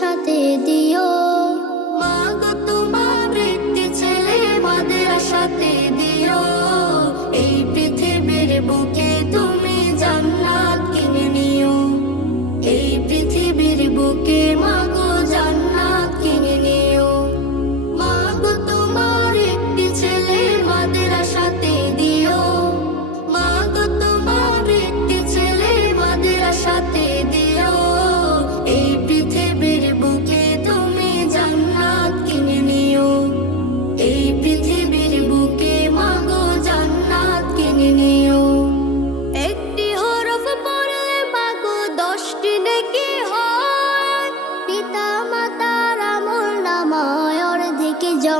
সাথে দিও। মা গো তোমার বৃত্তি ছেলে মাদ্রাসাতে দিও। এই পৃথিবীর বুকে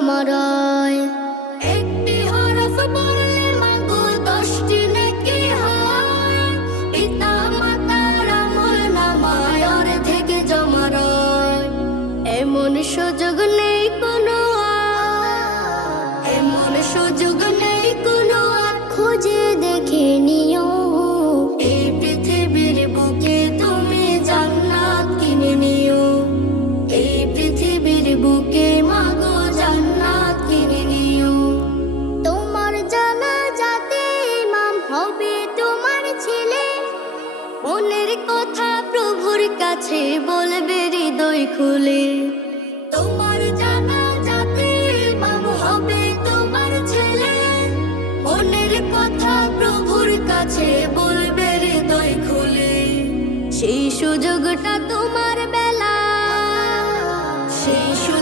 মরয়। একটি হরফ বললে মাগো দশটি নাকি হয়। পিতা মাতার আমল থেকে এমন কথা প্রভুর কাছে বলবে হৃদয় খুলে। তোমার জানা যাতে বাবু হবে তোমার ছেলে। মনের কথা প্রভুর কাছে বলবে হৃদয় খুলে। সেই সুযোগটা তোমার বেলা। সেই সুযোগ